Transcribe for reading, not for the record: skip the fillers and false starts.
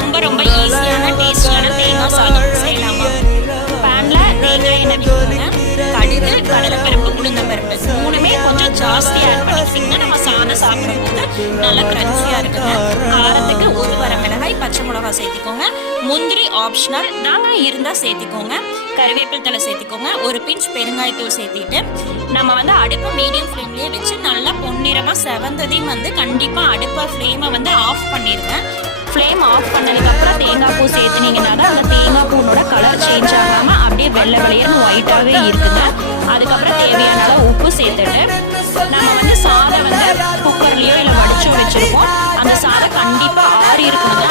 ரொம்ப ரொம்ப ஈஸியான டேஸ்டியான தேங்காய் சாதம் செய்யலாமா? பேனில் தேங்காய் எண்ணெய் விட்டுக்கோங்க. கடுகு, கடலைப்பருப்பு, உளுந்தம்பருப்பு மூணுமே கொஞ்சம் ஜாஸ்தியாக ஆட் பண்ணிக்கிட்டிங்கன்னா நம்ம சாதம் சாப்பிடும்போது நல்லா கிரன்ச்சியாக இருக்குங்க. காரத்துக்கு ஒரு வரமிளகாய், பச்சை மிளகாய் சேர்த்திக்கோங்க. முந்திரி ஆப்ஷனல் தாங்க, இருந்தால் சேர்த்திக்கோங்க. கருவேப்பிலை தலை சேர்த்திக்கோங்க. ஒரு பிஞ்ச் பெருங்காயத்தூள் சேர்த்திட்டு நம்ம வந்து அடுப்பை மீடியம் ஃப்ளேம்லேயே வச்சு நல்லா பொன்னிறமாக செவந்ததையும் வந்து கண்டிப்பாக அடுப்பை ஃப்ளேமை வந்து ஆஃப் பண்ணிடுங்க. ஃப்ளேம் ஆஃப் பண்ணதுக்கப்புறம் தேங்காய் பூ சேர்த்துனீங்கன்னா தான் அந்த தேங்காய் பூனோட கலர் சேஞ்ச் ஆகாமல் அப்படியே வெள்ளை வெளியேன்னு ஒயிட்டாகவே இருக்குங்க. அதுக்கப்புறம் தேவையான அளவு உப்பு சேர்த்துட்டு நம்ம வந்து சாதம் வந்து குக்கர்லேயோ இல்லை வடிச்சோ வச்சுருக்கோம். அந்த சாதம் கண்டிப்பாக ஆறி இருக்குங்க.